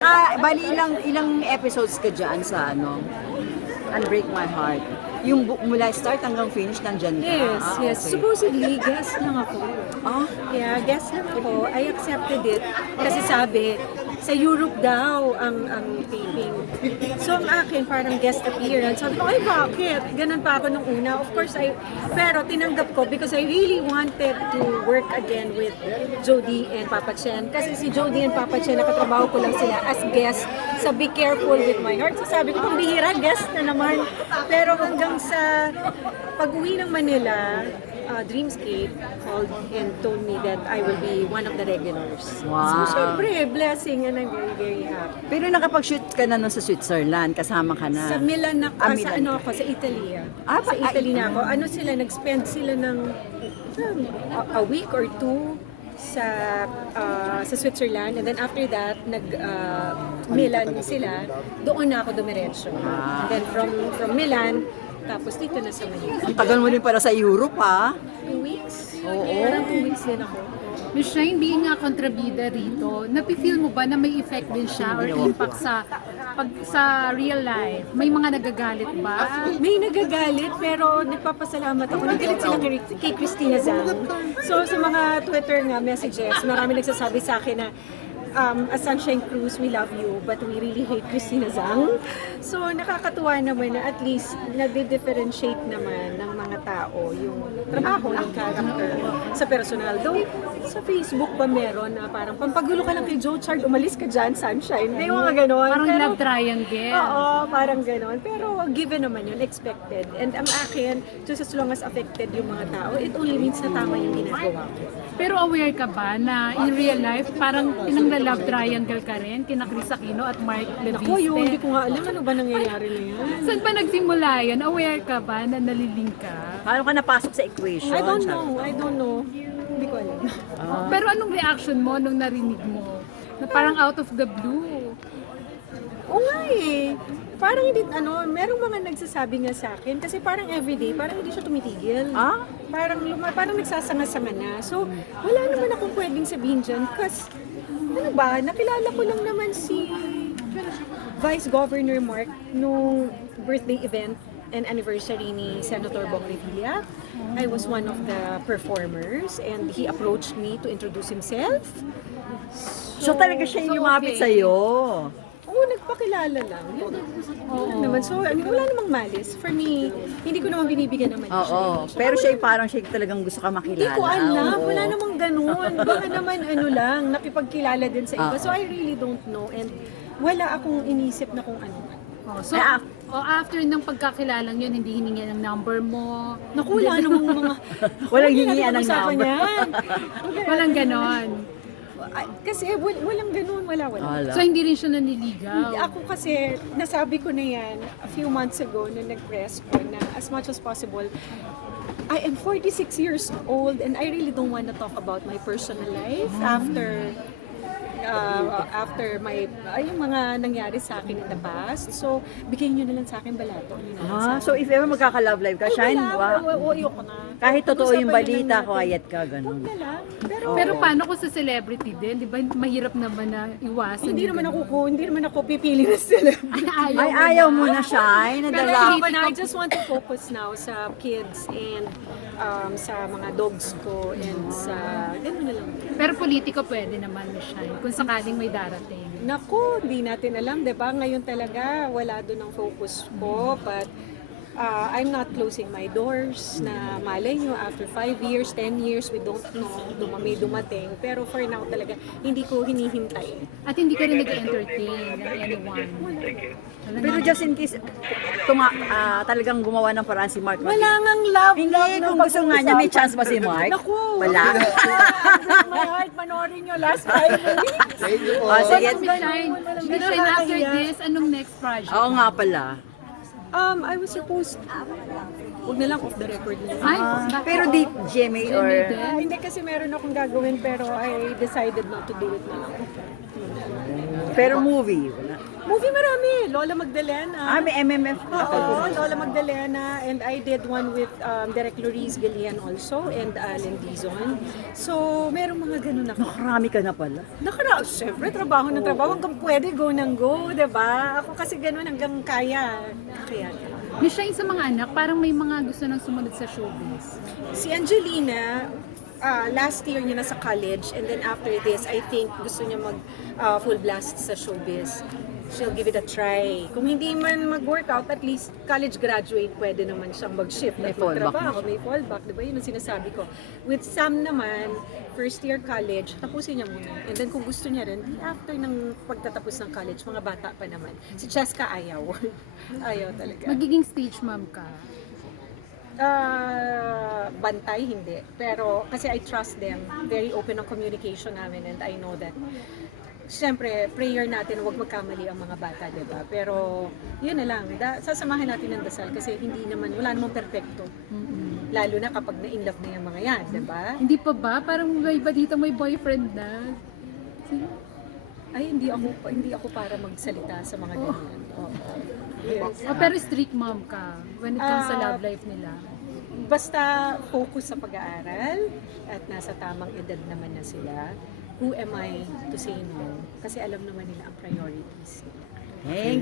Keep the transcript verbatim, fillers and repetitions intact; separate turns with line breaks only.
Ah, bali ilang ilang episodes ka dyan sa ano? Unbreak My Heart. Yung bu- mula start hanggang finish nandyan ka?
Yes,
Ah,
yes.
okay.
Supposedly, guest lang ako.
Ah,
Yeah, guest lang ako. I accepted it kasi sabi, sa Europe daw ang ang taping. So ang akin parang guest appearance. Sabi ko, ay bakit? Ganun pa ako nung una. Of course, I, pero tinanggap ko because I really wanted to work again with Jody and Papa Chen. Kasi si Jody and Papa Chen, nakatrabaho ko lang sila as guest sa Be Careful with My Heart. So sabi ko, kung bihira, guest na naman. Pero hanggang sa pag-uwi ng Manila, uh, Dreamscape called and told me that I will be one of the regulars.
Wow.
So, syempre, blessing and I'm very, very happy.
pero nakapag-shoot ka na nun sa Switzerland, kasama ka na.
Sa Milan na,
Ah,
ah, sa
Milan
ano
ka.
ako, sa Italy. ah.
Ah,
sa
pa-
Italy
ay,
na ako. Ano sila, nag-spend sila ng um, a, a week or two sa ah, sa Switzerland and then after that nag ah, Milan sila, doon na ako dumiretso.
Ah.
And then from from Milan tapos dito na sa Manila.
Ang tagal mo rin para sa Europe, ha?
Two weeks?
Oo.
Parang two weeks din ako.
Miss Shine, being a kontrabida rito, napifeel mo ba na may effect din siya or impact sa pag sa real life? May mga nagagalit ba?
May nagagalit pero nagpapasalamat ako. Nagalit sila kay, kay Christina Zhang. So sa mga Twitter nga messages, marami nagsasabi sa akin na um, as Sunshine Cruz, we love you, but we really hate Christina Zhang. So nakakatuwa naman na at least nade-differentiate naman ng mga tao yung trabaho, yung character sa personal. Though sa Facebook pa meron na parang pampagulo ka lang kay Joe Chard, umalis ka dyan, Sunshine. Hindi mga ganon.
Parang
Pero-
love triangle.
Oo, parang gano'n. Pero given naman yun, expected. And ang akin, just as long as affected yung mga tao, it only means na tama yung ginagawa ko.
Pero aware ka ba na in real life, parang pinang-love triangle ka rin, kina Chris Aquino at Mark
Ako yun, hindi
Leviste?
ko nga alam ano ba nangyayari na yan.
Saan ba nagsimula yan? Aware ka ba na naliling ka?
Paano ka napasok sa equation?
I don't know, I don't know. Hindi ko alam.
Pero anong reaction mo nung narinig mo? Na parang out of the blue.
Oo nga eh. Parang hindi, ano, merong mga nagsasabi nga sa akin, kasi parang everyday, parang hindi siya tumitigil.
Ah?
Parang, luma, parang nagsasanga-sanga na. So, wala naman akong pwedeng sabihin dyan, kasi, ano ba, nakilala ko lang naman si Vice Governor Mark nung birthday event and anniversary ni Senator Bong Revilla. I was one of the performers and he approached me to introduce himself.
So talaga siya yung
So,
lumapit
okay.
sa'yo.
Oo, nagpakilala lang. Yun. Oo. Naman. So, I mean, wala namang malis. For me, hindi ko naman binibigyan naman siya.
Oo. Pero siya yung parang siya yung talagang gusto ka makilala.
Hindi ko alam.
Oo.
Wala namang ganun. Baka naman ano lang, nakipagkilala din sa iba.
Oo.
So, I really don't know. And wala akong inisip na kung ano.
Oh, so,
Eh, ah.
oh, after ng pagkakilalang yun, hindi hiningi ng number mo.
Naku, wala namang mga...
Walang
Huwag na
hingian ng
natin pag-usapan
number.
yan.
Walang ganon.
Ay, kasi wal- walang ganun. Wala, wala.
Wala.
So, hindi rin siya
Hindi,
naniligaw.
ako kasi, nasabi ko na yan a few months ago na nag-press ko na as much as possible, I am forty-six years old and I really don't want to talk about my personal life after uh, after my ay, yung mga nangyari sa akin in the past. So, bigyan nyo na lang sa akin balato. Ano na lang sa
Ah, so if ever magkaka-love live ka,
Ay,
Shine,
wala,
wa-
wa- wa- ayoko na.
kahit totoo yung
Pag-usapan na lang
balita,
natin.
quiet ka,
Huwag
ganun.
na lang. Pero,
Pero paano kung sa celebrity din? Di ba mahirap naman na iwasan
hindi
yung
naman ako,
ganon?
ko- hindi naman ako pipili na sila.
Ay,
Ay, ayaw mo na, Shine.
Pero
Nadala.
ako na, I just want to focus now sa kids and um, sa mga dogs ko and sa, gano'n na lang.
Pero politiko pwede naman, Miss Shine, kung sakaling may darating.
Naku, hindi natin alam, di ba? Ngayon talaga, wala doon ang focus ko, but uh, I'm not closing my doors na malay nyo, after five years, ten years, we don't know, dumami dumating. Pero for now talaga, hindi ko hinihintay.
At hindi ka rin nag-entertain ng anyone. Wala
Pero
na.
just in case, tuma, ah, talagang gumawa ng paraan si Mark.
Wala ngang love,
Hindi,
love na
kung gusto nga niya, may chance ba si Mark?
Naku,
Wala.
my heart, panoorin nyo last five weeks.
Oh, sige.
Miss Shine, Miss Shine, after this, anong next project?
Oo nga pala.
Um, I was supposed, huwag na lang off the record na.
Ay,
Ah, pero di G M A or...
din?
Ah, hindi kasi meron akong gagawin pero I decided not to do it now.
Pero movie, wala.
Movie marami. Lola Magdalena.
Ah, may M M F pa
Oo,
kayo.
Lola Magdalena, and I did one with um, Direk Loris Galian also, and Allen Dizon. So, merong mga ganun ako.
Nakarami ka na pala.
Nakara, siyempre, trabaho ng trabaho, hanggang pwede, go ng go, diba? Ako kasi ganun, hanggang kaya. Kaya,
May shine sa mga anak, parang may mga gusto nang sumunod sa showbiz.
si Angelina, ah, last year niya na sa college, and then after this, I think gusto niya mag ah, full blast sa showbiz. She'll give it a try. Kung hindi man mag-workout, at least college graduate, pwede naman siyang mag-shift.
May
at
fallback
magtrabaho, may fallback. Diba yun ang sinasabi ko. With Sam naman, first year college, tapusin niya muna. And then kung gusto niya rin, after ng pagtatapos ng college, mga bata pa naman. Si Cheska ayaw. Ayaw talaga.
Magiging stage mom ka.
Ah, bantay, hindi. Pero kasi I trust them. Very open ang communication namin, and I know that siyempre, prayer natin, huwag magkamali ang mga bata, di ba? Pero, yun na lang. Da, sasamahan natin ng dasal kasi hindi naman, wala namang perfecto. Lalo na kapag na-in love na yung mga yan, di ba?
Hindi pa ba? Parang may iba dito may boyfriend na. Sino?
Ay, hindi ako, hindi ako para magsalita sa mga ganyan. Oo. Yes.
Oh, pero strict mom ka when it comes sa
Ah,
love life nila.
Basta focus sa pag-aaral at nasa tamang edad naman na sila. Who am I to say no? Kasi alam naman nila ang priorities nila.
Thank